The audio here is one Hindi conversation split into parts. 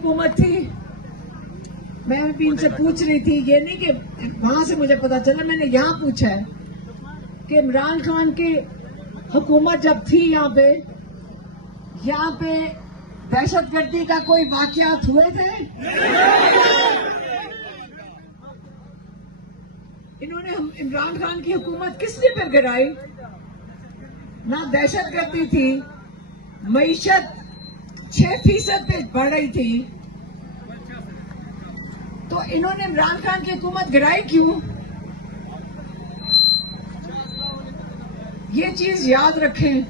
हुकूमत थी, मैं भी इनसे पूछ रही थी, ये नहीं कि वहां से मुझे पता चला, मैंने यहाँ पूछा है कि इमरान खान की हुकूमत जब थी यहाँ पे दहशतगर्दी का कोई वाकयात हुए थे? इन्होंने इमरान खान की हुकूमत किस लिए पर गिराई? ना दहशतगर्दी थी, मईशत 6% पे बढ़ रही थी, तो इन्होंने इमरान खान की हुकूमत गिराई क्यों? ये चीज याद रखें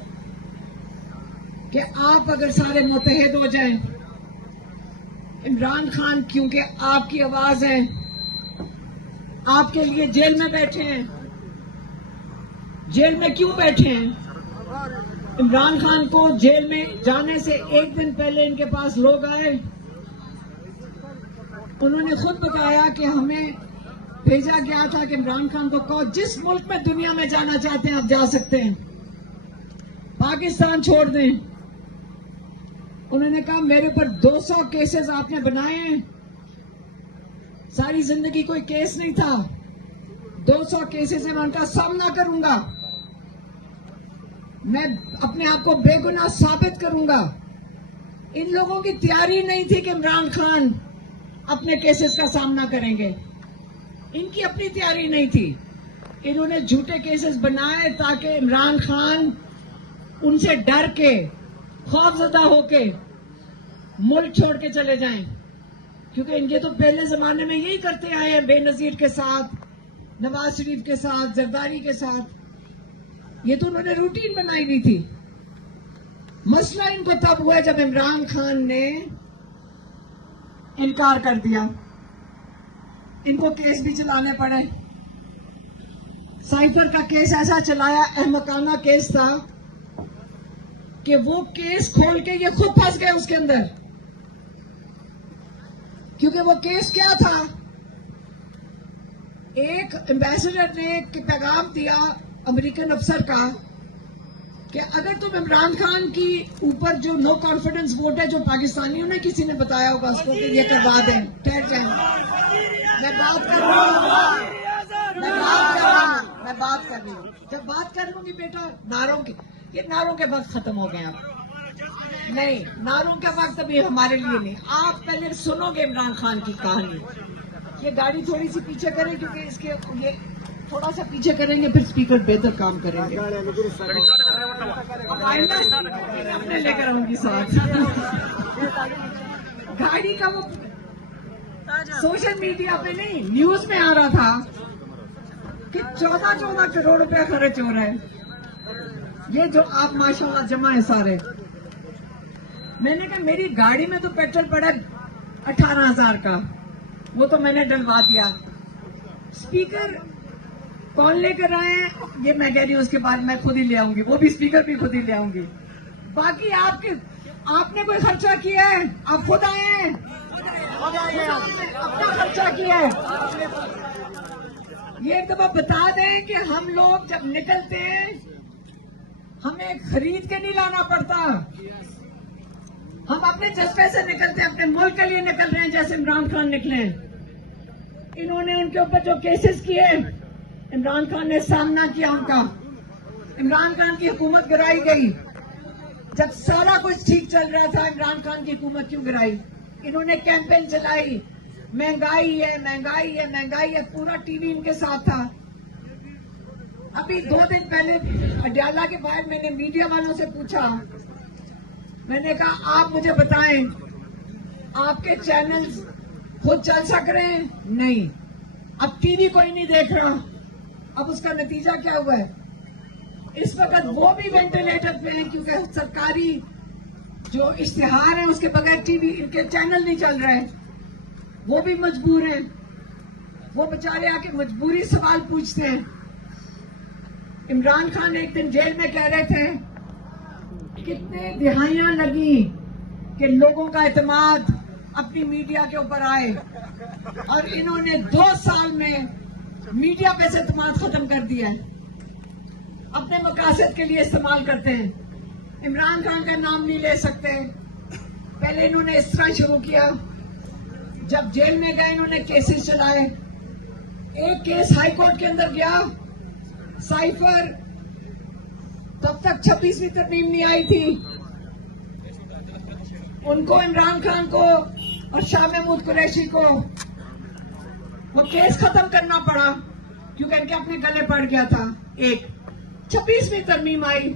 कि आप अगर सारे मुत्तहिद हो जाएं, इमरान खान क्योंकि आपकी आवाज है, आपके लिए जेल में बैठे हैं। जेल में क्यों बैठे हैं? इमरान खान को जेल में जाने से एक दिन पहले इनके पास लोग आए, उन्होंने खुद बताया कि हमें भेजा गया था कि इमरान खान को कहो जिस मुल्क में दुनिया में जाना चाहते हैं आप जा सकते हैं, पाकिस्तान छोड़ दें। उन्होंने कहा मेरे पर 200 केसेस आपने बनाए हैं, सारी जिंदगी कोई केस नहीं था, 200 केसेस से मैं उनका सामना करूंगा, मैं अपने आप को बेगुनाह साबित करूंगा। इन लोगों की तैयारी नहीं थी कि इमरान खान अपने केसेस का सामना करेंगे, इनकी अपनी तैयारी नहीं थी। इन्होंने झूठे केसेस बनाए ताकि इमरान खान उनसे डर के, खौफजदा होके मुल्क छोड़ के चले जाएं, क्योंकि इनके तो पहले जमाने में यही करते आए हैं, बेनजीर के साथ, नवाज शरीफ के साथ, जरदारी के साथ। ये तो उन्होंने रूटीन बनाई हुई थी। मसला इनको तब हुआ जब इमरान खान ने इनकार कर दिया, इनको केस भी चलाने पड़े। साइफर का केस ऐसा चलाया, अहमकाना केस था कि वो केस खोल के ये खुद फंस गए उसके अंदर, क्योंकि वो केस क्या था, एक एम्बेसडर ने एक पैगाम दिया अमेरिकन अफसर का कि अगर तुम इमरान खान की ऊपर जो नो कॉन्फिडेंस वोट है, जो पाकिस्तानियों ने किसी ने बताया होगा उसको कि ये करवा दें, ठहर जाए, मैं बात कर रही हूँ। जब बात कर लूंगी बेटा, नारों की, ये नारों के वक्त खत्म हो गए। अब नहीं, नारों के वक्त अभी हमारे लिए नहीं। आप पहले सुनोगे इमरान खान की कहानी। ये गाड़ी थोड़ी सी पीछे करें, क्योंकि इसके ये थोड़ा सा पीछे करेंगे फिर स्पीकर बेहतर काम करेंगे। अपने लेकर आऊंगी साथ। गाड़ी का वो सोशल मीडिया पे नहीं, न्यूज में आ रहा था कि 14 करोड़ रुपया खर्च हो रहा है। ये जो आप माशाल्लाह जमा है सारे। मैंने कहा मेरी गाड़ी में तो पेट्रोल पड़ा 18,000 का, वो तो मैंने डलवा दिया। स्पीकर कौन लेकर आए हैं ये मैं कह रही हूँ, उसके बाद मैं खुद ही ले आऊंगी, वो भी स्पीकर भी खुद ही ले आऊंगी। बाकी आपने कोई खर्चा किया है? आप खुद आए हैं, अपना खर्चा किया है। ये एक दफा बता दें कि हम लोग जब निकलते हैं हमें खरीद के नहीं लाना पड़ता, हम अपने जज्बे से निकलते हैं, अपने मुल्क के लिए निकल रहे हैं, जैसे इमरान खान निकले। इन्होंने उनके ऊपर जो केसेस किए, इमरान खान ने सामना किया उनका। इमरान खान की हुकूमत गिराई गई। जब सारा कुछ ठीक चल रहा था, इमरान खान की हुकूमत क्यों गिराई? इन्होंने कैंपेन चलाई, महंगाई है, महंगाई है, महंगाई है, पूरा टीवी इनके साथ था। अभी 2 दिन पहले अडयाला के बाहर मैंने मीडिया वालों से पूछा, मैंने कहा आप मुझे बताएं आपके चैनल्स खुद चल सक रहे हैं? नहीं। अब टीवी कोई नहीं देख रहा। अब उसका नतीजा क्या हुआ है? इस वक्त वो भी वेंटिलेटर पे हैं, क्योंकि सरकारी जो इश्तिहार है उसके बगैर टीवी, इनके चैनल नहीं चल रहे, वो भी मजबूर हैं। वो बेचारे आके मजबूरी सवाल पूछते हैं। इमरान खान एक दिन जेल में कह रहे थे कितने दिहाइयां लगी कि लोगों का एतमाद अपनी मीडिया के ऊपर आए, और इन्होंने 2 साल में मीडिया पे से एतमाद खत्म कर दिया है। अपने मकासद के लिए इस्तेमाल करते हैं। इमरान खान का नाम नहीं ले सकते, पहले इन्होंने इस तरह शुरू किया, जब जेल में गए इन्होंने केसेस चलाए। एक केस हाई कोर्ट के अंदर गया, साइफर, तब तक 26वीं तरमीम नहीं आई थी। उनको, इमरान खान को और शाह महमूद कुरैशी को वो केस खत्म करना पड़ा क्योंकि इनके अपने गले पड़ गया था। एक 26वीं तरमीम आई,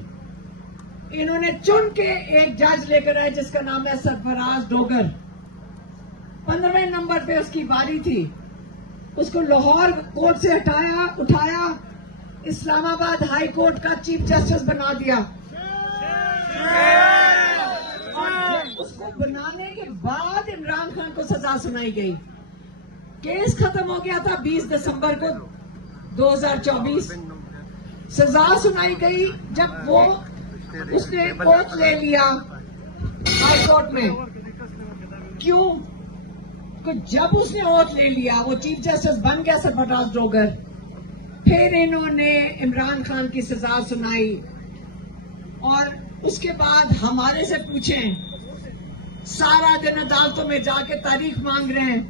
इन्होंने चुन के एक जज लेकर आए जिसका नाम है सरफराज डोगर। 15वें नंबर पे उसकी बारी थी, उसको लाहौर कोर्ट से उठाया, इस्लामाबाद हाई कोर्ट का चीफ जस्टिस बना दिया। और उसको बनाने के बाद इमरान खान को सजा सुनाई गई। केस खत्म हो गया था 20 दिसंबर को 2024। सजा सुनाई गई जब वो उसने ओथ ले लिया हाई कोर्ट में। क्यों? तो जब उसने ओथ ले लिया, वो चीफ जस्टिस बन गया सरफराज डोगर, फिर इन्होंने इमरान खान की सजा सुनाई। और उसके बाद हमारे से पूछें, सारा दिन अदालतों में जाके तारीख मांग रहे हैं,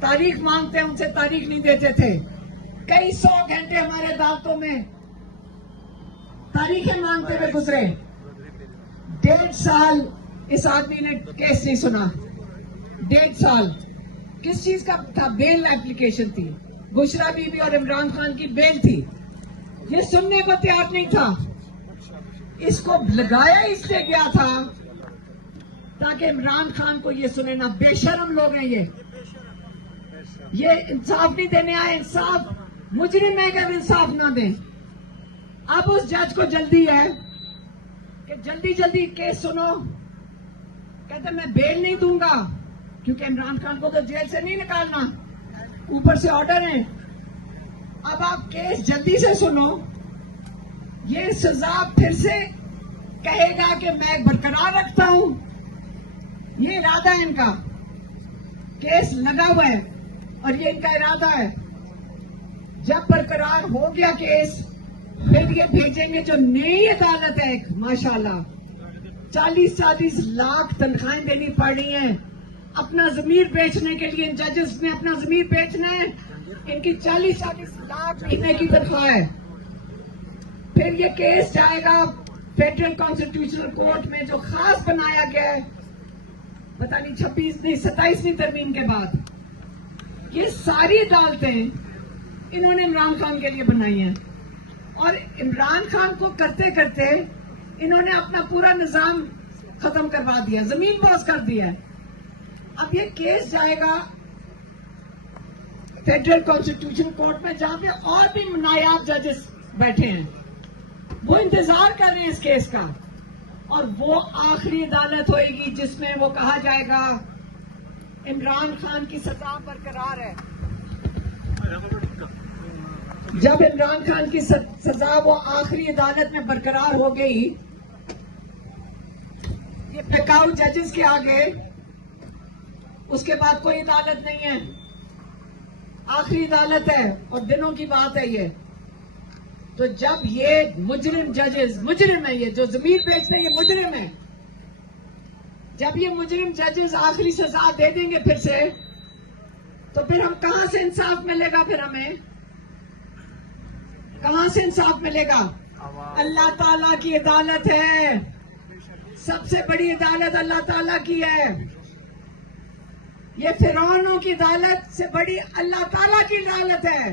तारीख मांगते हैं, उनसे तारीख नहीं देते थे। कई 100 घंटे हमारे अदालतों में तारीखें मांगते हुए गुजरे। 1.5 साल इस आदमी ने केस नहीं सुना। 1.5 साल किस चीज का था? बेल एप्लीकेशन थी, बुशरा बीबी और इमरान खान की बेल थी। ये सुनने को तैयार नहीं था। इसको लगाया इसलिए गया था ताकि इमरान खान को ये सुने ना। बेशर्म लोग हैं ये इंसाफ नहीं देने आए। इंसाफ मुजरिम है अगर इंसाफ ना दें। अब उस जज को जल्दी है कि जल्दी जल्दी केस सुनो। कहते मैं बेल नहीं दूंगा क्योंकि इमरान खान को तो जेल से नहीं निकालना, ऊपर से ऑर्डर है। अब आप केस जल्दी से सुनो। ये सजा फिर से कहेगा कि मैं बरकरार रखता हूं। ये इरादा है इनका। केस लगा हुआ है और ये इनका इरादा है। जब बरकरार हो गया केस, फिर ये भेजेंगे जो नई अदालत है। माशाल्लाह 40-40 लाख तनख्वाहें देनी पड़ रही हैं अपना जमीर बेचने के लिए। इन जजेस ने अपना जमीर बेचना है। इनकी 40-40 लाख महीने की तनख्वाह है। फिर ये केस जाएगा फेडरल कॉन्स्टिट्यूशनल कोर्ट में, जो खास बनाया गया है, पता नहीं 27वीं तरमीम के बाद। ये सारी अदालतें इन्होंने इमरान खान के लिए बनाई हैं और इमरान खान को करते करते इन्होंने अपना पूरा निजाम खत्म करवा दिया, जमीन बॉस कर दिया है। अब ये केस जाएगा फेडरल कॉन्स्टिट्यूशन कोर्ट में, जहां पे और भी नायाब जजेस बैठे हैं। वो इंतजार कर रहे हैं इस केस का। और वो आखिरी अदालत होगी जिसमें वो कहा जाएगा इमरान खान की सजा बरकरार है। जब इमरान खान की सजा वो आखिरी अदालत में बरकरार हो गई, ये बैकआउट जजेस के आगे उसके बाद कोई अदालत नहीं है, आखिरी अदालत है और दिनों की बात है ये। तो जब ये मुजरिम जजेस, मुजरिम है ये जो जमीर बेचते हैं, ये मुजरिम है। जब ये मुजरिम जजेस आखिरी सजा दे देंगे फिर से, तो फिर हम कहां से इंसाफ मिलेगा? फिर हमें कहां से इंसाफ मिलेगा? अल्लाह ताला की अदालत है, सबसे बड़ी अदालत अल्लाह ताला की है। ये फिरौनों की अदालत से बड़ी अल्लाह ताला की अदालत है।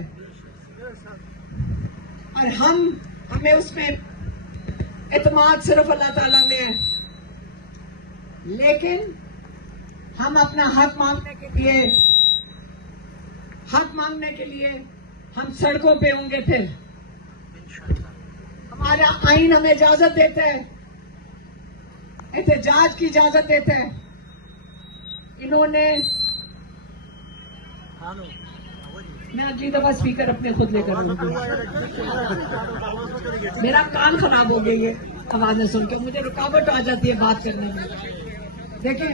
और हमें उसमें इत्मीनान सिर्फ अल्लाह ताला में है। लेकिन हम अपना हक मांगने के लिए हम सड़कों पे होंगे। फिर हमारा आईन हमें इजाजत देता है, एहतजाज की इजाजत देता है। इन्होंने, मैं अगली दफा स्पीकर अपने खुद लेकर आऊंगी। मेरा कान खराब हो गई है आवाजें सुनकर, मुझे रुकावट आ जाती है बात करने में। देखें,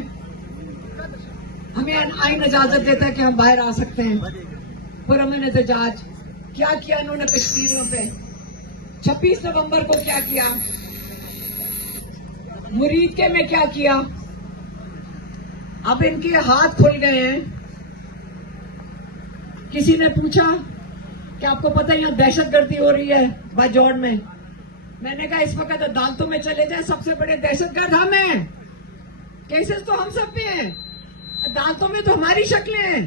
हमें आईन इजाजत देता है कि हम बाहर आ सकते हैं। पुरअमन एहतजाज क्या किया इन्होंने कश्मीरियों पे? 26 नवंबर को क्या किया? मुरीदके में क्या किया? अब इनके हाथ खुल गए हैं। किसी ने पूछा कि आपको पता है यहाँ दहशतगर्दी हो रही है बाजौड़ में। मैंने कहा इस वक्त अदालतों में चले जाए, सबसे बड़े दहशतगर्द हम हैं। केसेस तो हम सब पे हैं, अदालतों में तो हमारी शक्लें हैं।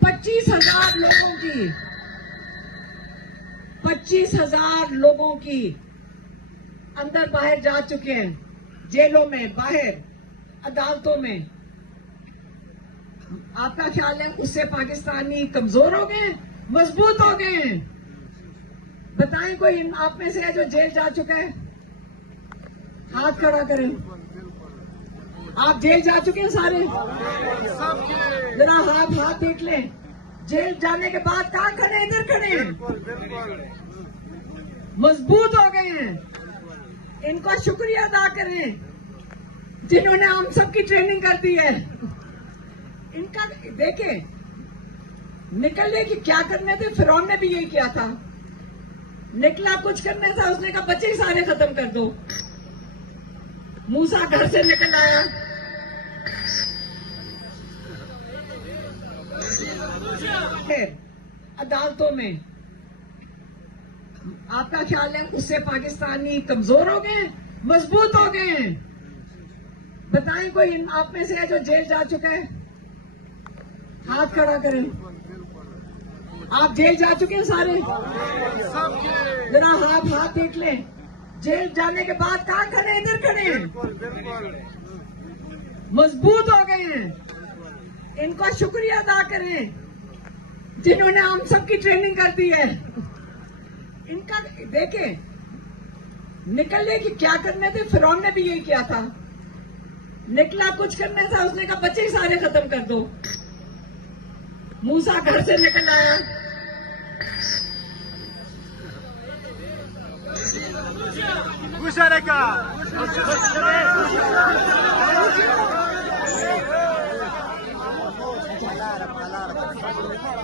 25,000 लोगों की 25,000 लोगों की अंदर बाहर जा चुके हैं, जेलों में, बाहर, अदालतों में। आपका ख्याल है उससे पाकिस्तानी कमजोर हो गए, मजबूत हो गए हैं? बताएं कोई आप में से है जो जेल जा चुका है? हाथ खड़ा करें। आप जेल जा चुके हैं सारे? जरा हाथ देख लें। जेल जाने के बाद कहाँ खड़े? इधर खड़े। मजबूत हो गए हैं। इनको शुक्रिया अदा करें जिन्होंने हम सबकी ट्रेनिंग कर दी है। इनका देखें, निकलने की क्या करने थे, फिरौन ने भी यही किया था। निकला कुछ करने था, उसने कहा बच्चे ही सारे खत्म कर दो। मूसा घर से निकल आया, फिर अदालतों में। आपका ख्याल है उससे पाकिस्तानी कमजोर हो गए, मजबूत हो गए हैं? बताएं कोई आप में से है जो जेल जा चुका है? हाथ खड़ा करें। आप जेल जा चुके हैं सारे? जरा हाथ देख लें। जेल जाने के बाद कहाँ खड़े? इधर खड़े। मजबूत हो गए हैं। इनका शुक्रिया अदा करें जिन्होंने हम सबकी ट्रेनिंग कर दी है। इनका देखें, निकलने की क्या करने थे, फिरौन ने भी यही किया था। निकला कुछ करने था, उसने कहा बच्चे ही सारे खत्म कर दो। मूसा घर से निकल आया,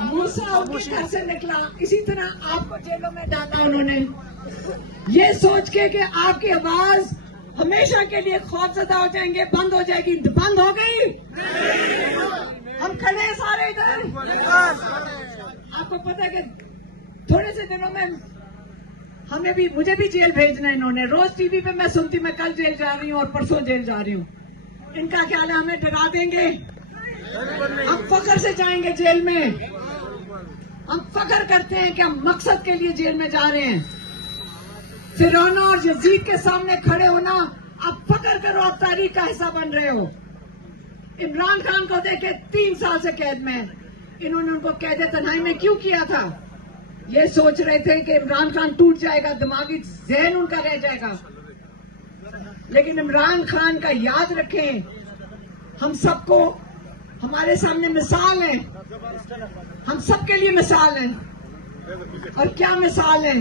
मूसा उनके घर से निकला। इसी तरह आपको जेलों में डाला उन्होंने, ये सोच के कि आपकी आवाज हमेशा के लिए खौफजदा हो जाएंगे, बंद हो जाएगी। बंद हो गई। हम खड़े हैं सारे इधर। आपको पता है कि थोड़े से दिनों में मुझे भी जेल भेजना है इन्होंने। रोज टीवी पे मैं सुनती, मैं कल जेल जा रही हूँ और परसों जेल जा रही हूँ। इनका ख्याल है हमें डरा देंगे, हम फख्र से जाएंगे जेल में। हम फख्र करते हैं कि हम मकसद के लिए जेल में जा रहे हैं। फिरौन और यजीद के सामने खड़े होना, आप फख्र करो, आप तारीख का हिस्सा बन रहे हो। इमरान खान को देखे 3 साल से कैद में, इन्होंने उनको कैद तन्हाई में क्यों किया था? ये सोच रहे थे कि इमरान खान टूट जाएगा, दिमागी जहन उनका रह जाएगा। लेकिन इमरान खान का याद रखें, हम सबको, हमारे सामने मिसाल है, हम सबके लिए मिसाल है। और क्या मिसाल है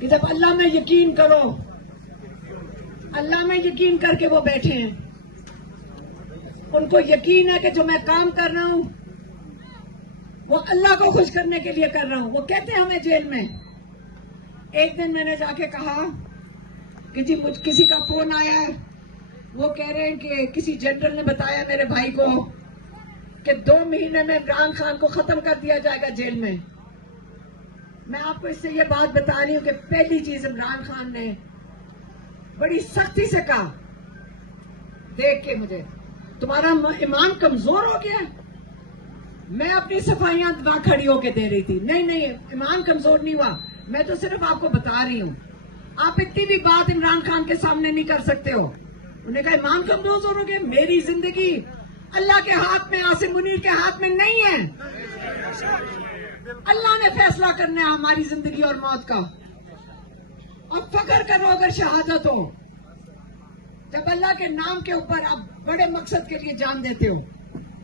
कि जब अल्लाह में यकीन करो, अल्लाह में यकीन करके वो बैठे हैं। उनको यकीन है कि जो मैं काम कर रहा हूं वो अल्लाह को खुश करने के लिए कर रहा हूं। वो कहते हैं हमें जेल में। एक दिन मैंने जाके कहा कि जी किसी का फोन आया है, वो कह रहे हैं कि किसी जनरल ने बताया मेरे भाई को कि 2 महीने में इमरान खान को खत्म कर दिया जाएगा जेल में। मैं आपको इससे ये बात बता रही हूं कि पहली चीज इमरान खान ने बड़ी सख्ती से कहा, देख के मुझे तुम्हारा ईमान कमजोर हो गया। मैं अपनी सफाइयां वहां खड़ी होके दे रही थी। नहीं, ईमान कमजोर नहीं हुआ, मैं तो सिर्फ आपको बता रही हूँ। आप इतनी भी बात इमरान खान के सामने नहीं कर सकते हो। उन्होंने कहा ईमान कमजोर हो गए, मेरी जिंदगी अल्लाह के हाथ में, आसिम मुनीर के हाथ में नहीं है। अल्लाह ने फैसला करना है हमारी जिंदगी और मौत का। और फख्र करो अगर शहादत हो, जब अल्लाह के नाम के ऊपर आप बड़े मकसद के लिए जान देते हो।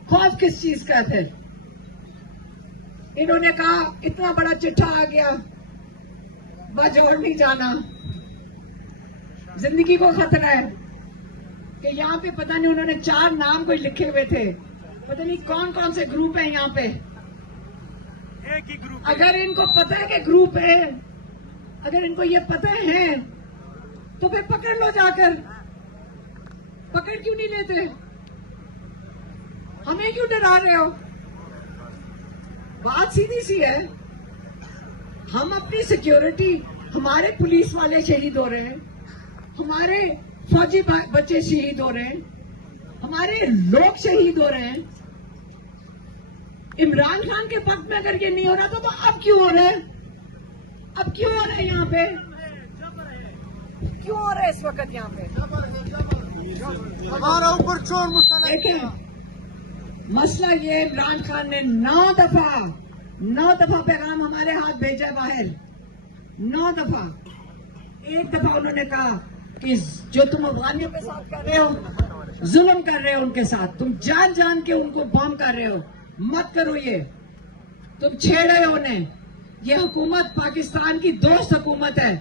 खौफ किस चीज का है? इन्होंने कहा इतना बड़ा चिट्ठा आ गया, बाजौड़ नहीं जाना, जिंदगी को खतरा है। कि यहाँ पे पता नहीं उन्होंने 4 नाम कोई लिखे हुए थे, पता नहीं कौन कौन से ग्रुप है यहाँ पे। एक ही ग्रुप। अगर इनको पता है कि ग्रुप है, अगर इनको ये पता है तो फिर पकड़ लो जाकर। पकड़ क्यों नहीं लेते? हमें क्यों डरा रहे हो? बात सीधी सी है, हम अपनी सिक्योरिटी, हमारे पुलिस वाले शहीद हो रहे हैं, हमारे फौजी बच्चे शहीद हो रहे हैं, हमारे लोग शहीद हो रहे हैं। इमरान खान के वक्त में अगर ये नहीं हो रहा था तो अब क्यों हो रहा है? अब क्यों हो रहा है? यहाँ पे क्यों हो रहा है इस वक्त? यहाँ पे हमारा ऊपर चोर मुश्किल। देखें, मसला ये, इमरान खान ने 9 दफा पैगाम हमारे हाथ भेजा है बाहर। 9 दफा। एक दफा उन्होंने कहा कि जो तुम अफगानियों के साथ कर रहे हो, जुल्म कर रहे हो उनके साथ, तुम जान जान के उनको बम कर रहे हो, मत करो ये, तुम छेड़ रहे हो उन्हें। ये हुकूमत पाकिस्तान की दोस्त हुकूमत है।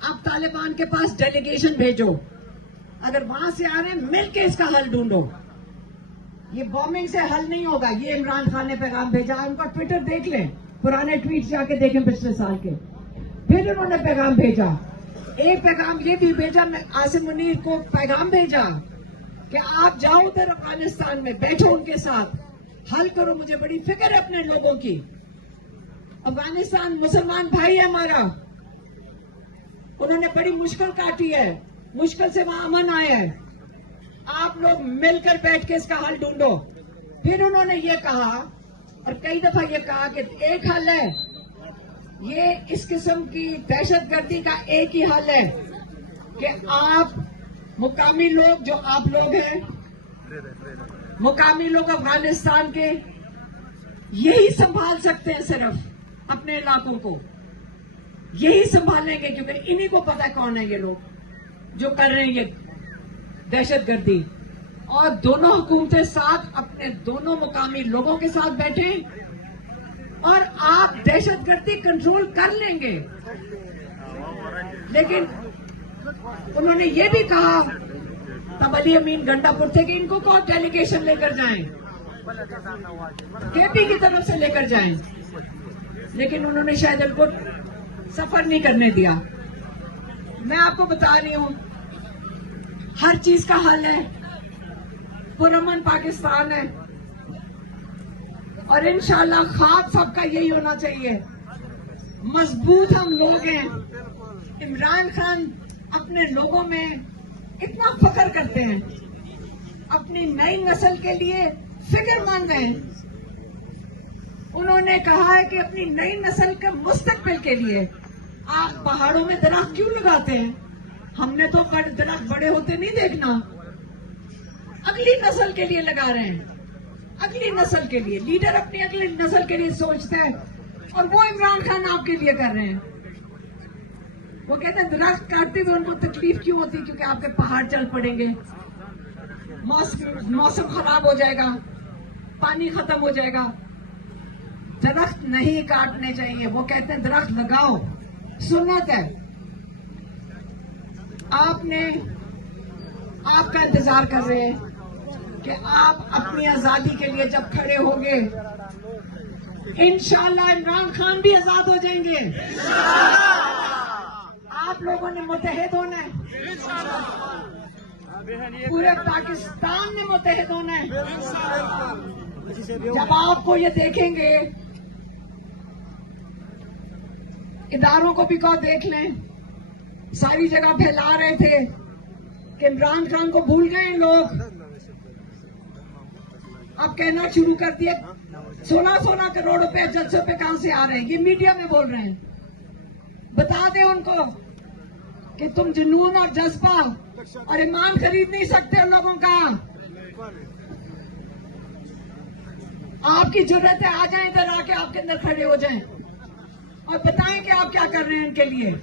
अब तालिबान के पास डेलीगेशन भेजो, अगर वहां से आ रहे हैं मिलके इसका हल ढूंढो। ये बॉम्बिंग से हल नहीं होगा। ये इमरान खान ने पैगाम भेजा, उनका ट्विटर देख लें, पुराने ट्वीट जाके देखें पिछले साल के। फिर उन्होंने पैगाम भेजा, एक पैगाम ये भी भेजा, आसिम मुनीर को पैगाम भेजा कि आप जाओ उधर अफगानिस्तान में, बैठो उनके साथ, हल करो, मुझे बड़ी फिक्र है अपने लोगों की। अफगानिस्तान मुसलमान भाई है हमारा, उन्होंने बड़ी मुश्किल काटी है, मुश्किल से वहां अमन आया है, आप लोग मिलकर बैठ के इसका हल ढूंढो। फिर उन्होंने ये कहा, और कई दफा ये कहा कि एक हल है, ये इस किस्म की दहशतगर्दी का एक ही हल है कि आप मुकामी लोग, जो आप लोग हैं, मुकामी लोग अफगानिस्तान के, यही संभाल सकते हैं सिर्फ अपने इलाकों को, यही संभालेंगे, क्योंकि इन्हीं को पता है कौन है ये लोग जो कर रहे हैं ये दहशतगर्दी। और दोनों हुकूमतें साथ अपने दोनों मुकामी लोगों के साथ बैठे और आप दहशतगर्दी कंट्रोल कर लेंगे। लेकिन उन्होंने ये भी कहा, तब अली अमीन गंडापुर थे, कि इनको कौन डेलीगेशन लेकर जाएं, केपी की तरफ से लेकर जाएं, लेकिन उन्होंने शायद इनको सफर नहीं करने दिया। मैं आपको बता रही हूं, हर चीज का हल है, पुरअमन पाकिस्तान है, और इंशाल्लाह ख्वाब सबका यही होना चाहिए। मजबूत हम लोग हैं। इमरान खान अपने लोगों में इतना फख्र करते हैं, अपनी नई नस्ल के लिए फिक्रमंद हैं। उन्होंने कहा है कि अपनी नई नस्ल के मुस्तकबिल के लिए आप पहाड़ों में दरख्त क्यों लगाते हैं? हमने तो दरख्त बड़े होते नहीं देखना, अगली नस्ल के लिए लगा रहे हैं, अगली नस्ल के लिए। लीडर अपनी अगली नस्ल के लिए सोचते हैं, और वो इमरान खान आपके लिए कर रहे हैं। वो कहते हैं दरख्त काटते हुए उनको तकलीफ क्यों होती? क्योंकि आपके पहाड़ चल पड़ेंगे, मौसम खराब हो जाएगा, पानी खत्म हो जाएगा। दरख्त नहीं काटने चाहिए। वो कहते हैं दरख्त लगाओ, सुन्नत है। आपका इंतजार कर रहे हैं कि आप अपनी आजादी के लिए जब खड़े होंगे, इंशाल्लाह इमरान खान भी आजाद हो जाएंगे। आप लोगों ने मुत्तहिद होना है, पूरे पाकिस्तान ने मुत्तहिद होना है। जब आपको ये देखेंगे, इदारों को भी कहो देख लें, सारी जगह फैला रहे थे कि इमरान खान को भूल गए लोग। अब कहना शुरू कर दिए 16 करोड़ रुपए जलसों पे कहां से आ रहे हैं, ये मीडिया में बोल रहे हैं। बता दें उनको कि तुम जुनून और जज्बा और ईमान खरीद नहीं सकते उन लोगों का। आपकी जरूरत है, आ जाए इधर, आके आपके अंदर खड़े हो जाएं और बताएं कि आप क्या कर रहे हैं इनके लिए।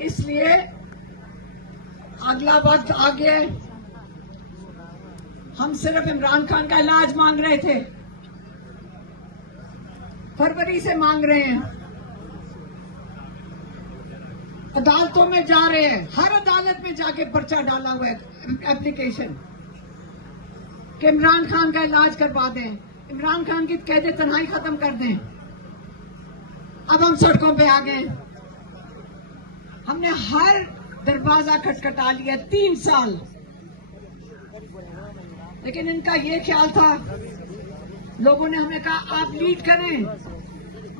इसलिए अगला वक्त आ गया है। हम सिर्फ इमरान खान का इलाज मांग रहे थे, फरवरी से मांग रहे हैं, अदालतों में जा रहे हैं, हर अदालत में जाके पर्चा डाला हुआ है, एप्लीकेशन, कि इमरान खान का इलाज करवा दें, इमरान खान की कैद तन्हाई खत्म कर दें। अब हम सड़कों पे आ गए, हमने हर दरवाजा खटखटा लिया। 3 साल लेकिन इनका ये ख्याल था, लोगों ने हमें कहा आप लीड करें,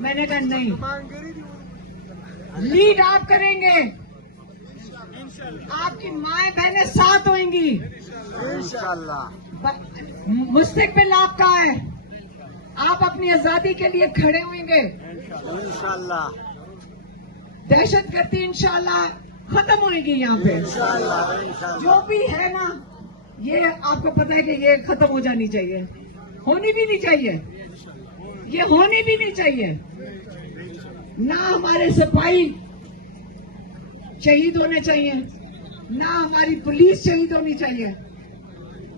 मैंने कहा नहीं, लीड आप करेंगे, आपकी माएं बहनें साथ होंगी, इंशाल्लाह। मुस्तकबिल आपका है, आप अपनी आजादी के लिए खड़े होंगे इंशाल्लाह। दहशतगर्दी इंशाल्लाह खत्म होगी यहाँ पे, जो भी है ना, ये आपको पता है कि ये खत्म हो जानी चाहिए, होनी भी नहीं चाहिए, ये होनी भी नहीं चाहिए। ना हमारे सिपाही शहीद होने चाहिए, ना हमारी पुलिस शहीद होनी चाहिए,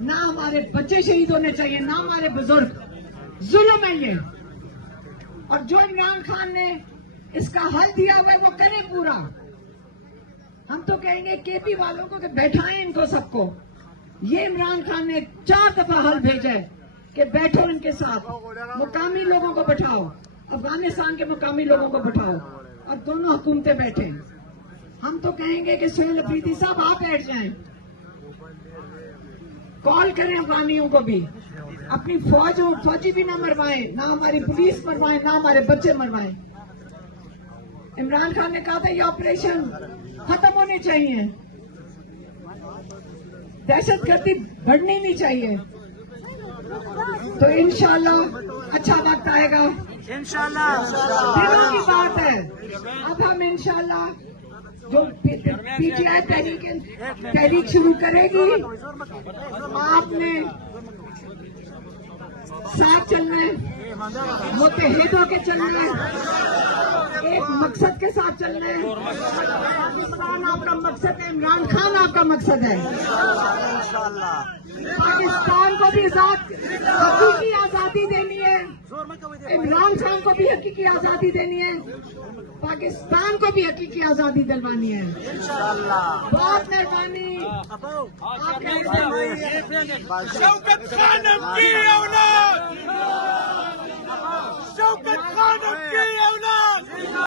ना हमारे बच्चे शहीद होने चाहिए, ना हमारे बुजुर्ग। जुल्म है ये, और जो इमरान खान ने इसका हल दिया हुआ है वो करें पूरा। हम तो कहेंगे केपी वालों को कि बैठाएं इनको सबको। ये इमरान खान ने 4 दफा हल भेजा है कि बैठो इनके साथ, मुकामी लोगों को बैठाओ, अफगानिस्तान के मुकामी लोगों को बैठाओ और दोनों हुकूमतें बैठे। हम तो कहेंगे कि सोहेल अफरीदी साहब आप बैठ जाएं, कॉल करें अफगानियों को भी, अपनी फौजी भी ना मरवाएं, ना हमारी पुलिस मरवाएं, ना हमारे बच्चे मरवाएं। इमरान खान ने कहा था ये ऑपरेशन खत्म होने चाहिए, दहशतगर्दी बढ़नी नहीं चाहिए। तो इंशाल्लाह अच्छा वक्त आएगा, इंशाल्लाह दिनों की बात है। अब हम इंशाल्लाह जो पीटीआई तहरीक शुरू करेगी, आपने साथ चलना है, मुत्तहिद होकर चलना है, एक मकसद के साथ चलना है। पाकिस्तान आपका मकसद है, इमरान खान आपका मकसद है। पाकिस्तान को भी हकीकी आजादी देनी है, इमरान खान को भी हकीकी आजादी देनी है, पाकिस्तान को भी हकीकी आजादी दिलवानी है। बहुत मेहरबानी।